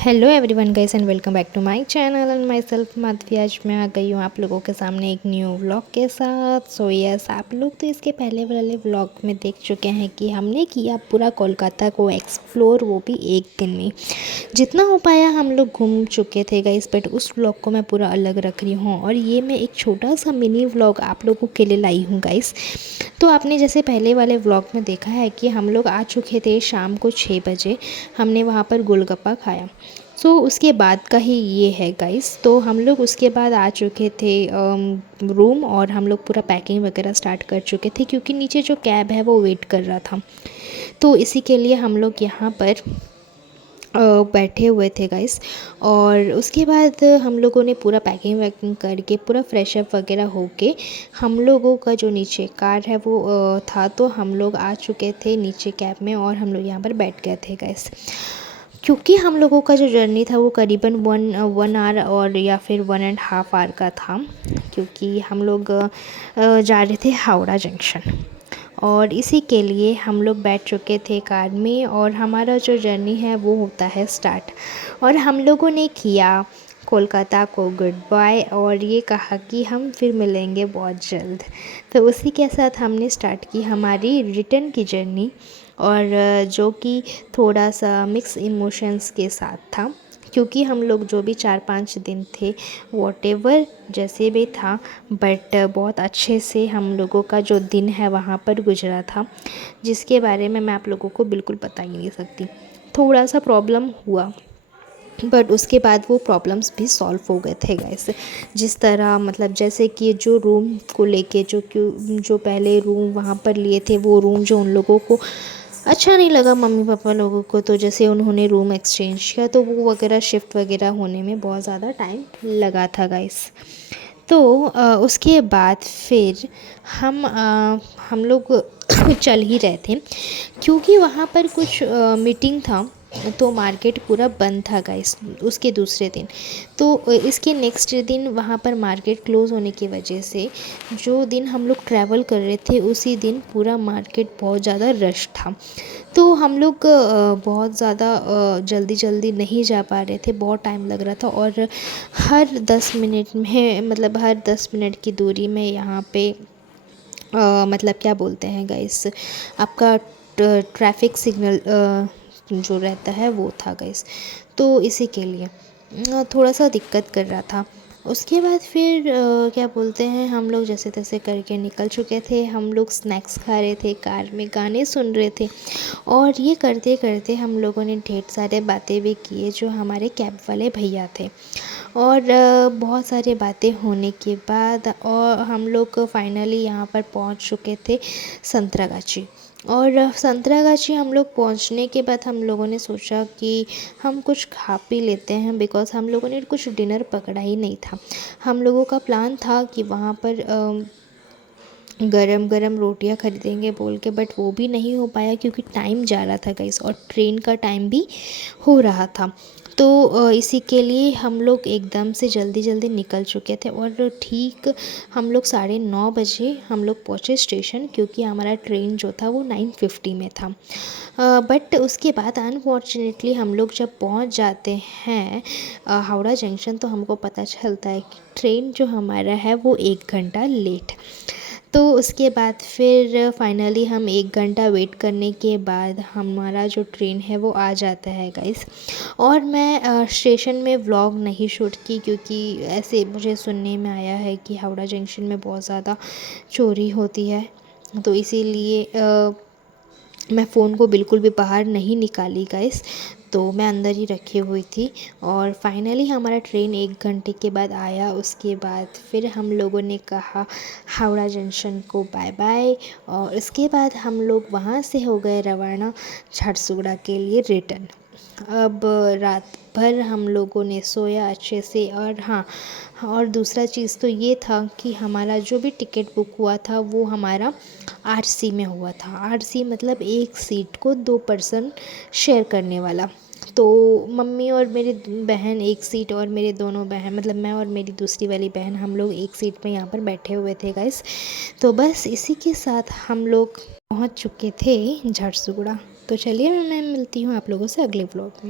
Hello everyone guys and welcome back to my channel and myself Madhavi. आज मैं आ गई हूँ आप लोगों के सामने एक न्यू व्लॉग के साथ। सो यस, आप लोग तो इसके पहले वाले व्लॉग में देख चुके हैं कि हमने किया पूरा कोलकाता को एक्सप्लोर, वो भी एक दिन में। जितना हो पाया हम लोग घूम चुके थे गाइस, बट उस व्लॉग को मैं पूरा अलग रख रही हूँ और ये मैं एक छोटा सा मिनी व्लॉग आप लोगों के लिए लाई हूँ गाइस। तो आपने जैसे पहले वाले व्लॉग में देखा है कि हम लोग आ चुके थे शाम को 6 बजे, हमने वहाँ पर गोलगप्पा खाया। सो उसके बाद का ही ये है गाइस। तो हम लोग उसके बाद आ चुके थे रूम और हम लोग पूरा पैकिंग वगैरह स्टार्ट कर चुके थे क्योंकि नीचे जो कैब है वो वेट कर रहा था। तो इसी के लिए हम लोग यहाँ पर बैठे हुए थे गाइस। और उसके बाद हम लोगों ने पूरा पैकिंग वैकिंग करके पूरा फ्रेश अप वगैरह होके हम लोगों का जो नीचे कार है वो था, तो हम लोग आ चुके थे नीचे कैब में और हम लोग यहाँ पर बैठ गए थे गाइस। क्योंकि हम लोगों का जो जर्नी था वो करीबन वन आवर और या फिर 1.5 आवर का था, क्योंकि हम लोग जा रहे थे हावड़ा जंक्शन और इसी के लिए हम लोग बैठ चुके थे कार में और हमारा जो जर्नी है वो होता है स्टार्ट। और हम लोगों ने किया कोलकाता को गुड बाय और ये कहा कि हम फिर मिलेंगे बहुत जल्द। तो उसी के साथ हमने स्टार्ट की हमारी रिटर्न की जर्नी, और जो कि थोड़ा सा मिक्स इमोशंस के साथ था, क्योंकि हम लोग जो भी 4-5 दिन थे वॉटेवर जैसे भी था, बट बहुत अच्छे से हम लोगों का जो दिन है वहाँ पर गुजरा था, जिसके बारे में मैं आप लोगों को बिल्कुल बता ही नहीं सकती। थोड़ा सा प्रॉब्लम हुआ बट उसके बाद वो प्रॉब्लम्स भी सॉल्व हो गए थे गाइस। जिस तरह मतलब जैसे कि जो रूम को लेके जो पहले रूम वहाँ पर लिए थे, वो रूम जो उन लोगों को अच्छा नहीं लगा मम्मी पापा लोगों को, तो जैसे उन्होंने रूम एक्सचेंज किया तो वो वगैरह शिफ्ट वगैरह होने में बहुत ज़्यादा टाइम लगा था गाइस। तो उसके बाद फिर हम लोग चल ही रहे थे क्योंकि वहाँ पर कुछ मीटिंग था, तो मार्केट पूरा बंद था गाइस उसके दूसरे दिन। तो इसके नेक्स्ट दिन वहाँ पर मार्केट क्लोज़ होने की वजह से जो दिन हम लोग ट्रैवल कर रहे थे उसी दिन पूरा मार्केट बहुत ज़्यादा रश था। तो हम लोग बहुत ज़्यादा जल्दी जल्दी नहीं जा पा रहे थे, बहुत टाइम लग रहा था। और हर 10 मिनट में मतलब हर 10 मिनट की दूरी में यहाँ पे मतलब क्या बोलते हैं गाइस, आपका ट्रैफिक सिग्नल जो रहता है वो था गाइस। तो इसी के लिए थोड़ा सा दिक्कत कर रहा था। उसके बाद फिर क्या बोलते हैं, हम लोग जैसे तैसे करके निकल चुके थे। हम लोग स्नैक्स खा रहे थे, कार में गाने सुन रहे थे और ये करते करते हम लोगों ने ढेर सारे बातें भी किए जो हमारे कैब वाले भैया थे। और बहुत सारी बातें होने के बाद और हम लोग फाइनली यहाँ पर पहुँच चुके थे संतरागाछी। और संतरागाछी हम लोग पहुँचने के बाद हम लोगों ने सोचा कि हम कुछ खा पी लेते हैं, बिकॉज़ हम लोगों ने कुछ डिनर पकड़ा ही नहीं था। हम लोगों का प्लान था कि वहाँ पर गरम गरम रोटियां खरीदेंगे बोल के, बट वो भी नहीं हो पाया क्योंकि टाइम जा रहा था गाइस और ट्रेन का टाइम भी हो रहा था। तो इसी के लिए हम लोग एकदम से जल्दी जल्दी निकल चुके थे और ठीक हम लोग 9:30 बजे हम लोग पहुँचे स्टेशन, क्योंकि हमारा ट्रेन जो था वो 9:50 में था। बट उसके बाद अनफॉर्चुनेटली हम लोग जब पहुँच जाते हैं हावड़ा जंक्शन, तो हमको पता चलता है कि ट्रेन जो हमारा है वो 1 घंटा लेट। तो उसके बाद फिर फाइनली हम 1 घंटा वेट करने के बाद हमारा जो ट्रेन है वो आ जाता है गाइस। और मैं स्टेशन में व्लॉग नहीं शूट की, क्योंकि ऐसे मुझे सुनने में आया है कि हावड़ा जंक्शन में बहुत ज़्यादा चोरी होती है, तो इसीलिए मैं फ़ोन को बिल्कुल भी बाहर नहीं निकाली गाइस, तो मैं अंदर ही रखी हुई थी। और फाइनली हमारा ट्रेन 1 घंटे के बाद आया। उसके बाद फिर हम लोगों ने कहा हावड़ा जंक्शन को बाय बाय, और उसके बाद हम लोग वहाँ से हो गए रवाना झारसुगड़ा के लिए रिटर्न। अब रात भर हम लोगों ने सोया अच्छे से। और हाँ, और दूसरा चीज़ तो ये था कि हमारा जो भी टिकट बुक हुआ था वो हमारा आरसी में हुआ था। आरसी मतलब एक सीट को 2 पर्सन शेयर करने वाला। तो मम्मी और मेरी बहन एक सीट और मेरे दोनों बहन मतलब मैं और मेरी दूसरी वाली बहन हम लोग एक सीट में यहाँ पर बैठे हुए थे गाइस। तो बस इसी के साथ हम लोग पहुँच चुके थे झारसुगड़ा। तो चलिए मैं मिलती हूँ आप लोगों से अगले व्लॉग में।